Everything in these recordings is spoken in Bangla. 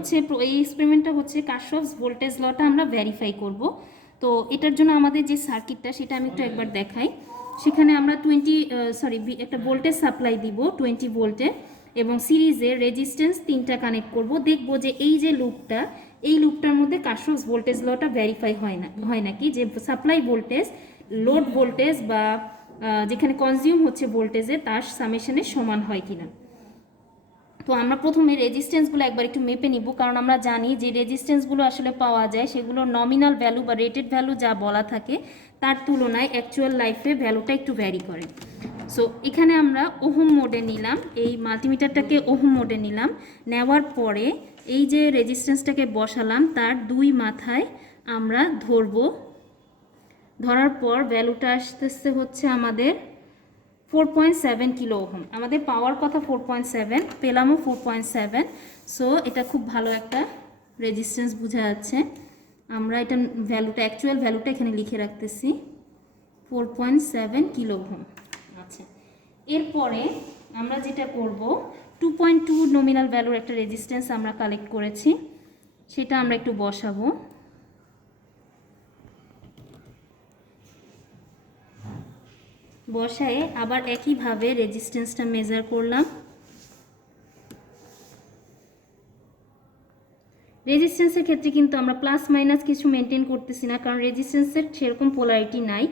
হচ্ছে এই এক্সপেরিমেন্টটা হচ্ছে কারশফস ভোল্টেজ লটা আমরা ভেরিফাই করব। তো এটার জন্য আমাদের যে সার্কিটটা সেটা আমি একটু একবার দেখাই। সেখানে আমরা একটা ভোল্টেজ সাপ্লাই দিব 20 ভোল্টের, এবং সিরিজে রেজিস্ট্যান্স 3টা কানেক্ট করব। দেখব যে এই যে লুপটা, এই লুপটার মধ্যে কারশফস ভোল্টেজ লটা ভেরিফাই হয় নাকি, যে সাপ্লাই ভোল্টেজ লোড ভোল্টেজ বা যেখানে কনজিউম হচ্ছে ভোল্টেজে তার সামেশনের সমান হয় কিনা। তো আমরা প্রথমে রেজিস্ট্যান্সগুলো একবার একটু মেপে নিব, কারণ আমরা জানি যে রেজিস্ট্যান্সগুলো আসলে পাওয়া যায় সেগুলো নমিনাল ভ্যালু বা রেটেড ভ্যালু যা বলা থাকে তার তুলনায় অ্যাকচুয়াল লাইফে ভ্যালুটা একটু ভ্যারি করে। সো এখানে আমরা ওহম মোডে নিলাম, এই মাল্টিমিটারটাকে ওহম মোডে নিলাম। নেওয়ার পরে এই যে রেজিস্ট্যান্সটাকে বসালাম তার দুই মাথায় আমরা ধরবো। ধরার পর ভ্যালুটা আসতেছে হচ্ছে আমাদের 4.7 কিলো ওহম। আমাদের পাওয়ার কথা 4.7, পেলামও 4.7। সো এটা খুব ভালো একটা রেজিস্ট্যান্স বোঝা যাচ্ছে। আমরা এটা ভ্যালুটা, অ্যাকচুয়াল ভ্যালুটা এখানে লিখে রাখতেছি 4.7 কিলো ওহম। আচ্ছা, এরপরে আমরা যেটা করব, 2.2 নমিনাল ভ্যালুর একটা রেজিস্ট্যান্স আমরা কালেক্ট করেছি, সেটা আমরা একটু বসাবো। বসায়ে আবার একইভাবে রেজিস্ট্যান্সটা মেজার করলাম। রেজিস্ট্যান্সের ক্ষেত্রে কিন্তু আমরা প্লাস মাইনাস কিছু মেনটেন করতেছি না, কারণ রেজিস্ট্যান্সের সেরকম পোলারিটি নাই।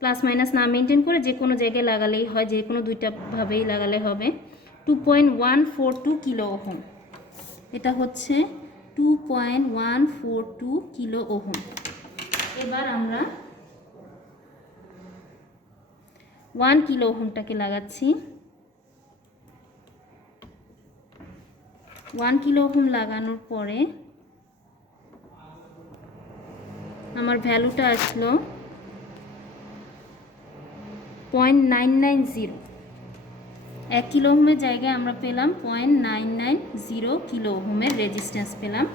প্লাস মাইনাস না মেনটেন করে যে কোনো জায়গায় লাগালেই হয়, যে কোনো দুইটা ভাবেই লাগালে হবে। 2.142 কিলো ওহম, এটা হচ্ছে 2.142 কিলো ওহম। এবার আমরা 1 কিলো ওহমটাকে লাগাচ্ছি। 1 কিলো ওহম লাগানোর পরে আমার ভ্যালুটা আসলো 0.990। 1 কিলো ওহমের জায়গায় আমরা পেলাম 0.990 কিলো ওহমের রেজিস্ট্যান্স পেলাম।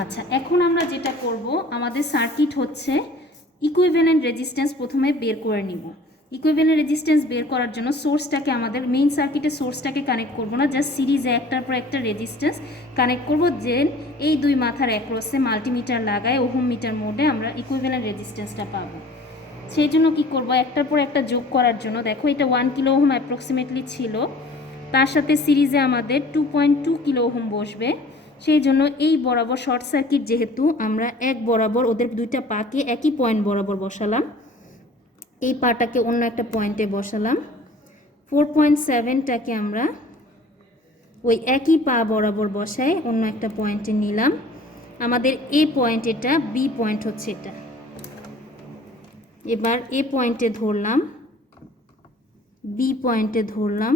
আচ্ছা, এখন আমরা যেটা করব, আমাদের সার্কিট হচ্ছে ইকুইভ্যালেন্ট রেজিস্ট্যান্স প্রথমে বের করে নিব। ইকুইভ্যালেন্ট রেজিস্ট্যান্স বের করার জন্য সোর্সটাকে, আমাদের মেইন সার্কিটের সোর্সটাকে কানেক্ট করব না, জাস্ট সিরিজে একটার পর একটা রেজিস্ট্যান্স কানেক্ট করব। যে এই দুই মাথার অ্যাক্রসে মাল্টিমিটার লাগায় ওহম মিটার মোডে আমরা ইকুইভ্যালেন্ট রেজিস্ট্যান্সটা পাবো। সেই জন্য কী করবো, একটার পর একটা যোগ করার জন্য, দেখো এটা 1 কিলো ওহম অ্যাপ্রক্সিমেটলি ছিল, তার সাথে সিরিজে আমাদের 2.2 কিলো ওহম বসবে। সেই জন্য এই বরাবর শর্ট সার্কিট, যেহেতু আমরা এক বরাবর ওদের দুইটা পাকে একই পয়েন্ট বরাবর বসালাম, এই পাটাকে অন্য একটা পয়েন্টে বসালাম। 4.7টাকে আমরা ওই একই পা বরাবর বসায় অন্য একটা পয়েন্টে নিলাম। আমাদের এ পয়েন্ট, এটা বি পয়েন্ট হচ্ছে এটা। এবার এ পয়েন্টে ধরলাম, বি পয়েন্টে ধরলাম,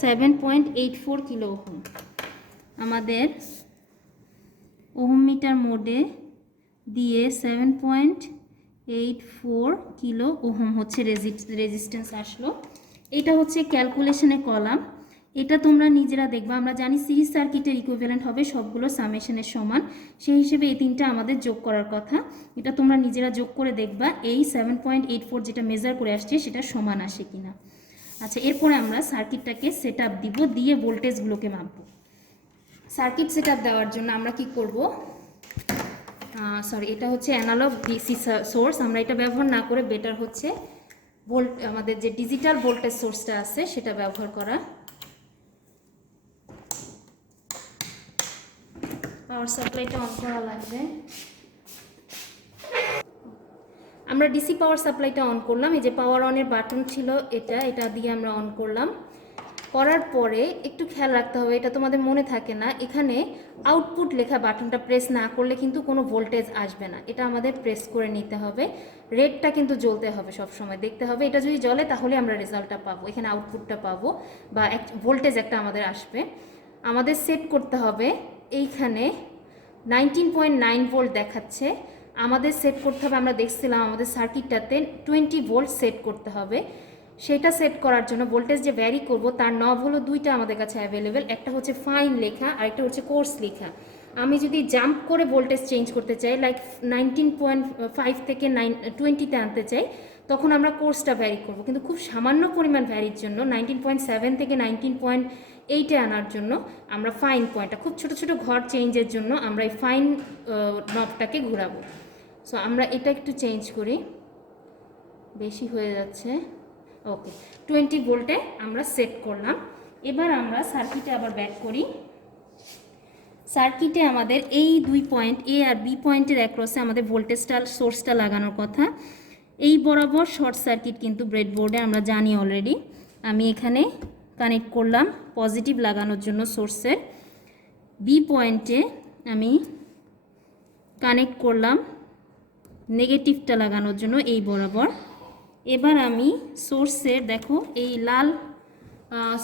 $7.84 কিলো ওহম। আমাদের ওহম মিটার মোডে দিয়ে 7.84 কিলো ওহম হচ্ছে রেজিস্ট্যান্স আসলো। এটা হচ্ছে ক্যালকুলেশনের কলাম, এটা তোমরা নিজেরা দেখবা। আমরা জানি সিরিজ সার্কিটের ইকুইভ্যালেন্ট হবে সবগুলো সামেশনের সমান, সেই হিসেবে এই তিনটা আমাদের যোগ করার কথা। এটা তোমরা নিজেরা যোগ করে দেখবা এই 7.84 যেটা মেজার করে আসছে সেটা সমান আসে কিনা। আচ্ছা, এরপরে আমরা সার্কিটটাকে সেট আপ দিব, দিয়ে ভোল্টেজগুলোকে মাপব। সার্কিট সেট আপ দেওয়ার জন্য আমরা কি করব, এটা হচ্ছে অ্যানালগ ডিসি সোর্স, আমরা এটা ব্যবহার না করে বেটার হচ্ছে আমাদের যে ডিজিটাল ভোল্টেজ সোর্সটা আছে সেটা ব্যবহার করা। পাওয়ার সাপ্লাইটা অন করা লাগবে। আমরা ডিসি পাওয়ার সাপ্লাইটা অন করলাম, এই যে পাওয়ার অনের বাটন ছিল এটা দিয়ে আমরা অন করলাম। করার পরে একটু খেয়াল রাখতে হবে, এটা তোমাদের মনে থাকে না, এখানে আউটপুট লেখা বাটনটা প্রেস না করলে কিন্তু কোনো ভোল্টেজ আসবে না, এটা আমাদের প্রেস করে নিতে হবে। রেডটা কিন্তু জ্বলতে হবে, সব সময় দেখতে হবে, এটা যদি জ্বলে তাহলে আমরা রেজাল্টটা পাবো, এখানে আউটপুটটা পাবো বা ভোল্টেজ একটা আমাদের আসবে। আমাদের সেট করতে হবে, এইখানে 19.9 ভোল্ট দেখাচ্ছে, আমাদের সেট করতে হবে, আমরা দেখছিলাম আমাদের সার্কিটটাতে 20 ভোল্ট সেট করতে হবে। সেটা সেট করার জন্য ভোল্টেজ যে ভ্যারি করব তার নব হলো দুইটা আমাদের কাছে অ্যাভেলেবেল, একটা হচ্ছে ফাইন লেখা আর একটা হচ্ছে কোর্স লেখা। আমি যদি জাম্প করে ভোল্টেজ চেঞ্জ করতে চাই, লাইক 19.5 থেকে 20তে আনতে চাই, তখন আমরা কোর্সটা ভ্যারি করব, কিন্তু খুব সামান্য পরিমাণ ভ্যারির জন্য 19.7 থেকে 19.8-এ আনার জন্য আমরা ফাইন পয়েন্টটা, খুব ছোট ছোট ঘর চেঞ্জের জন্য আমরা এই ফাইন নবটাকে ঘোরাবো। সো আমরা এটা একটু চেঞ্জ করি, বেশি হয়ে যাচ্ছে। ওকে, 20 ভোল্টে আমরা সেট করলাম। এবার আমরা সার্কিটে আবার ব্যাক করি। সার্কিটে আমাদের এই 2 পয়েন্ট এ আর বি পয়েন্টের অ্যাক্রসে আমাদের ভোল্টেজটা সোর্সটা লাগানোর কথা। এই বরাবর শর্ট সার্কিট কিন্তু ব্রেডবোর্ডে আমরা জানি অলরেডি। আমি এখানে কানেক্ট করলাম পজিটিভ লাগানোর জন্য সোর্সের, বি পয়েন্টে আমি কানেক্ট করলাম নেগেটিভটা লাগানোর জন্য এই বরাবর। এবার আমি সোর্সের, দেখো এই লাল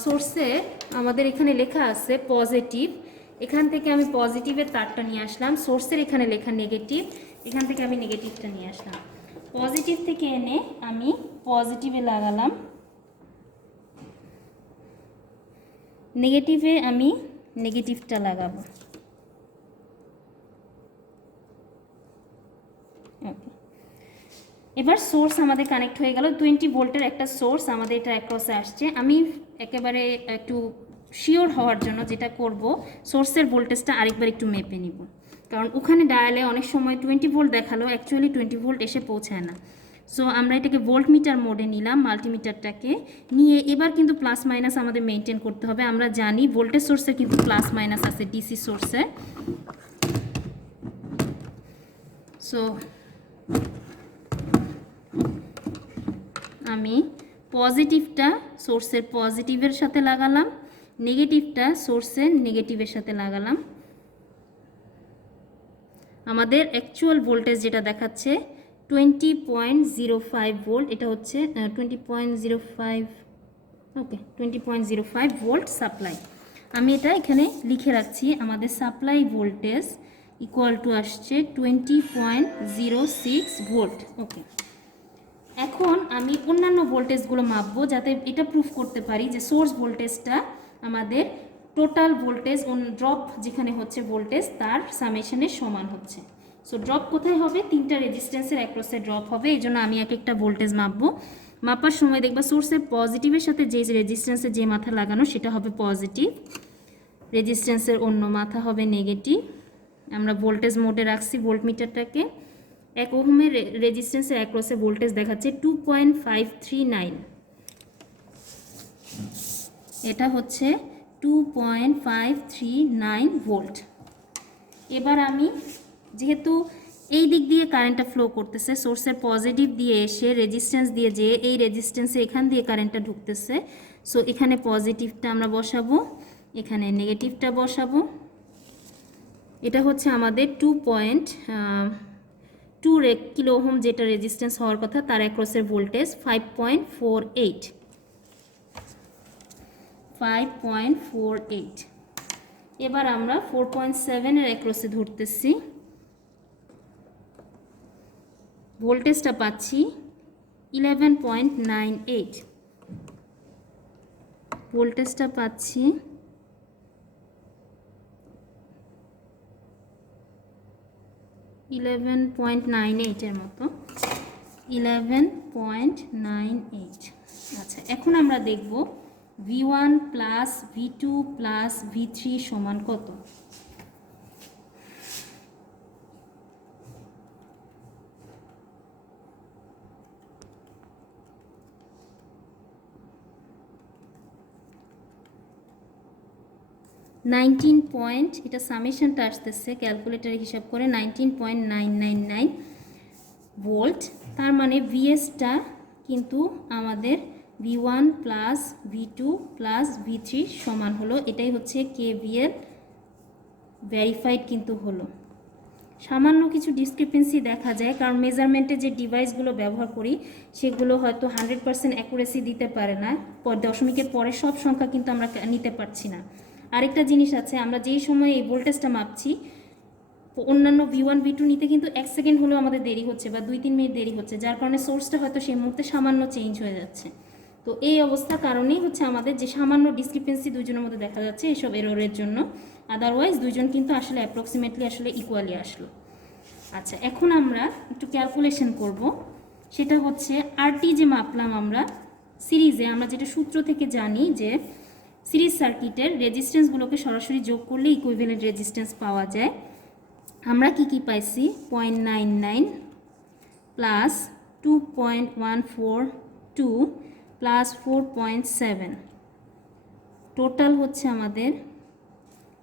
সোর্সে আমাদের এখানে লেখা আছে পজিটিভ, এখান থেকে আমি পজিটিভের তারটা নিয়ে আসলাম। সোর্সের এখানে লেখা নেগেটিভ, এখান থেকে আমি নেগেটিভটা নিয়ে আসলাম। পজিটিভ থেকে এনে আমি পজিটিভে লাগালাম, নেগেটিভে আমি নেগেটিভটা লাগাবো। ওকে, এবার সোর্স আমাদের কানেক্ট হয়ে গেল। 20 ভোল্টের একটা সোর্স আমাদের এটা অ্যাক্রসে আসছে। আমি একেবারে একটু শিওর হওয়ার জন্য যেটা করব, সোর্সের ভোল্টেজটা আরেকবার একটু মেপে নিব, কারণ ওখানে ডায়ালে অনেক সময় 20 ভোল্ট দেখালো, অ্যাকচুয়ালি 20 ভোল্ট এসে পৌঁছায় না। সো আমরা এটাকে ভোল্ট মিটার মোডে নিলাম, মাল্টিমিটারটাকে নিয়ে। এবার কিন্তু প্লাস মাইনাস আমাদের মেনটেন করতে হবে। আমরা জানি ভোল্টেজ সোর্সে কিন্তু প্লাস মাইনাস আছে ডিসি সোর্সে। সো আমি পজিটিভটা সোর্সের পজিটিভের সাথে লাগালাম, নেগেটিভটা সোর্সের নেগেটিভের সাথে লাগালাম। আমাদের অ্যাকচুয়াল ভোল্টেজ যেটা দেখাচ্ছে 20.05 ভোল্ট, এটা হচ্ছে 20.05, ওকে 20.05 ভোল্ট সাপ্লাই। আমি এটা এখানে লিখে রাখছি, আমাদের সাপ্লাই ভোল্টেজ ইকুয়াল টু আসছে 20.06 ভোল্ট। ওকে, এখন আমি অন্যান্য ভোল্টেজগুলো মাপবো, যাতে এটা প্রুফ করতে পারি যে সোর্স ভোল্টেজটা আমাদের টোটাল ভোল্টেজ ড্রপ যেখানে হচ্ছে ভোল্টেজ তার সামেশনের সমান হচ্ছে। সো ড্রপ কোথায় হবে? 3টা রেজিস্ট্যান্সের অ্যাক্রসে ড্রপ হবে। এই জন্য আমি এক একটা ভোল্টেজ মাপবো। মাপার সময় দেখবা সোর্সের পজিটিভের সাথে যে রেজিস্ট্যান্সের যে মাথা লাগানো সেটা হবে পজিটিভ, রেজিস্ট্যান্সের অন্য মাথা হবে নেগেটিভ। আমরা ভোল্টেজ মোডে রাখছি ভোল্টমিটারটাকে। 1 ওহমের রেজিস্ট্যান্সের অ্যাক্রসে ভোল্টেজ দেখাচ্ছে 2.539, এটা হচ্ছে 2.539 ভোল্ট। এবার আমি যেহেতু এই দিক দিয়ে কারেন্টটা ফ্লো করতেছে, সোর্সের পজিটিভ দিয়ে এসে রেজিস্ট্যান্স দিয়ে যে এই রেজিস্ট্যান্সে এখান দিয়ে কারেন্টটা ঢুকতেছে, সো এখানে পজিটিভটা আমরা বসাবো, এখানে নেগেটিভটা বসাবো। এটা হচ্ছে আমাদের 2.2 কিলো ওহম যেটা রেজিস্ট্যান্স হওয়ার কথা তার অ্যাক্রসের ভোল্টেজ 5.48। এবার আমরা 4.7-এর অ্যাক্রসে ধরতেছি, ভোল্টেজটা পাচ্ছি 11.98, ভোল্টেজটা পাচ্ছি 11.98-এর মতো, 11.98। আচ্ছা, এখন আমরা দেখব V1 plus V2 plus V3 সমান কত। এটা সামেশনটা আসতেছে ক্যালকুলেটারে হিসাব করে 19.999 ভোল্ট। তার মানে ভিএসটা কিন্তু আমাদের V1 plus V2 plus V3 সমান হলো, এটাই হচ্ছে কেভিএল ভেরিফাইড কিন্তু হলো। সামান্য কিছু ডিসক্রিপেন্সি দেখা যায়, কারণ মেজারমেন্টে যে ডিভাইসগুলো ব্যবহার করি সেগুলো হয়তো 100% অ্যাকুরেসি দিতে পারে না, দশমিকের পরে সব সংখ্যা কিন্তু আমরা নিতে পারছি না। আরেকটা জিনিস আছে, আমরা যেই সময় এই ভোল্টেজটা মাপছি অন্যান্য V1 V2 নিতে কিন্তু 1 সেকেন্ড হলেও আমাদের দেরি হচ্ছে বা 2-3 মিনিট দেরি হচ্ছে, যার কারণে সোর্সটা হয়তো সেই মুহূর্তে সামান্য চেঞ্জ হয়ে যাচ্ছে। তো এই অবস্থার কারণেই হচ্ছে আমাদের যে সামান্য ডিসক্রিপেন্সি দুইজনের মধ্যে দেখা যাচ্ছে এসব এররের জন্য, আদারওয়াইজ দুইজন কিন্তু আসলে অ্যাপ্রক্সিমেটলি আসলে ইকুয়ালি আসলো। আচ্ছা, এখন আমরা একটু ক্যালকুলেশন করব। সেটা হচ্ছে আরটি যে মাপলাম আমরা সিরিজে, আমরা যেটা সূত্র থেকে জানি যে সিরিজ সার্কিটের রেজিস্ট্যান্সগুলোকে সরাসরি যোগ করলে ইকুইভ্যালেন্ট রেজিস্ট্যান্স পাওয়া যায়। আমরা কি পাইছি 0.99 প্লাস 2.142 প্লাস 4.7, টোটাল হচ্ছে আমাদের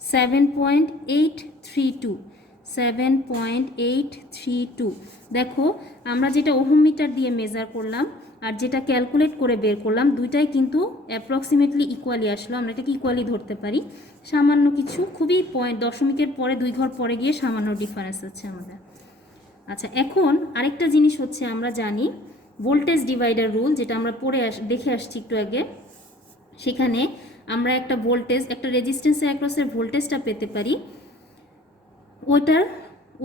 7.832। দেখো আমরা যেটা ওহম মিটার দিয়ে মেজার করলাম আর যেটা ক্যালকুলেট করে বের করলাম দুইটাই কিন্তু অ্যাপ্রক্সিমেটলি ইকুয়ালি আসলো। আমরা এটাকে ইকুয়ালি ধরতে পারি, সামান্য কিছু খুবই দশমিকের পরে 2 ঘর পরে গিয়ে সামান্য ডিফারেন্স আছে আমাদের। আচ্ছা, এখন আরেকটা জিনিস হচ্ছে আমরা জানি ভোল্টেজ ডিভাইডার রুল, যেটা আমরা দেখে আসছি একটু আগে। সেখানে আমরা একটা ভোল্টেজ, একটা রেজিস্ট্যান্সের অ্যাক্রসের ভোল্টেজটা পেতে পারি ওইটার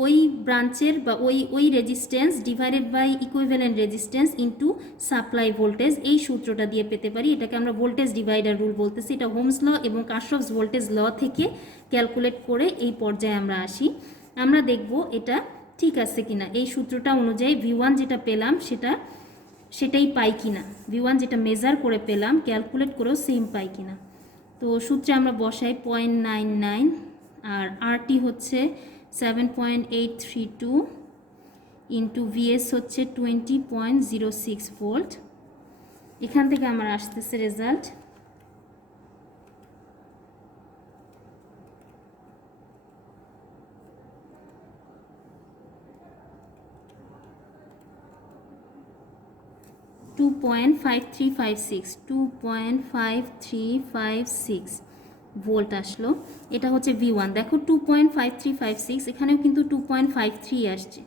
ওই ব্রাঞ্চের বা ওই resistance divided by equivalent resistance into supply voltage, এই সূত্রটা দিয়ে পেতে পারি। এটাকে আমরা ভোল্টেজ ডিভাইডার রুল বলতেছি। এটা হোমস ল এবং কারশফস ভোল্টেজ ল থেকে ক্যালকুলেট করে এই পর্যায়ে আমরা আসি। আমরা দেখব এটা ঠিক আছে কিনা, এই সূত্রটা অনুযায়ী V1 যেটা পেলাম সেটাই পাই কিনা, V1 যেটা মেজার করে পেলাম ক্যালকুলেট করেও সেম পাই কিনা। তো সূত্রে আমরা বসাই 0.99 আর আরটি হচ্ছে 7.832 ইন্টু VS হচ্ছে 20.06 ভোল্ট। এখান থেকে আমার আসতেছে রেজাল্ট 2.5356 ভোল্ট আসলো। এটা হচ্ছে V1। দেখো 2.5356, এখানেও কিন্তু 2.53 আসছে।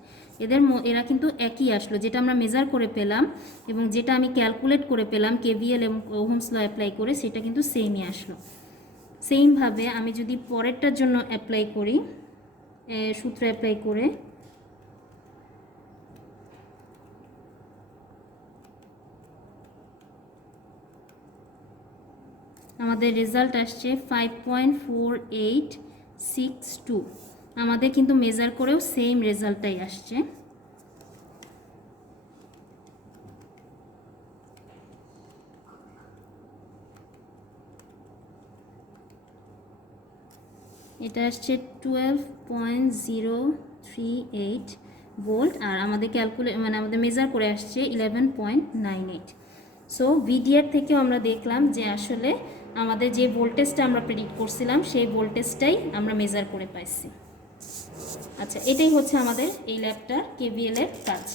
এরা কিন্তু একই আসলো, যেটা আমরা মেজার করে পেলাম এবং যেটা আমি ক্যালকুলেট করে পেলাম KVL এবং ওহমস ল অ্যাপ্লাই করে, সেটা কিন্তু সেমই আসলো। সেমভাবে আমি যদি পরেরটার জন্য অ্যাপ্লাই করি, সূত্র অ্যাপ্লাই করে আমাদের রেজাল্ট আসছে 5.4862। আমাদের কিন্তু মেজার করেও সেম রেজাল্টটাই আসছে। এটা আসছে 12.038 ভোল্ট আর আমাদের আমাদের মেজার করে আসছে 11.98। সো ভিডিআর থেকেও আমরা দেখলাম যে আসলে আমাদের যে ভোল্টেজটা আমরা প্রেডিক্ট করছিলাম সেই ভোল্টেজটাই আমরা মেজার করে পাইছি। আচ্ছা, এটাই হচ্ছে আমাদের এই ল্যাবটার KVL এর কাজ।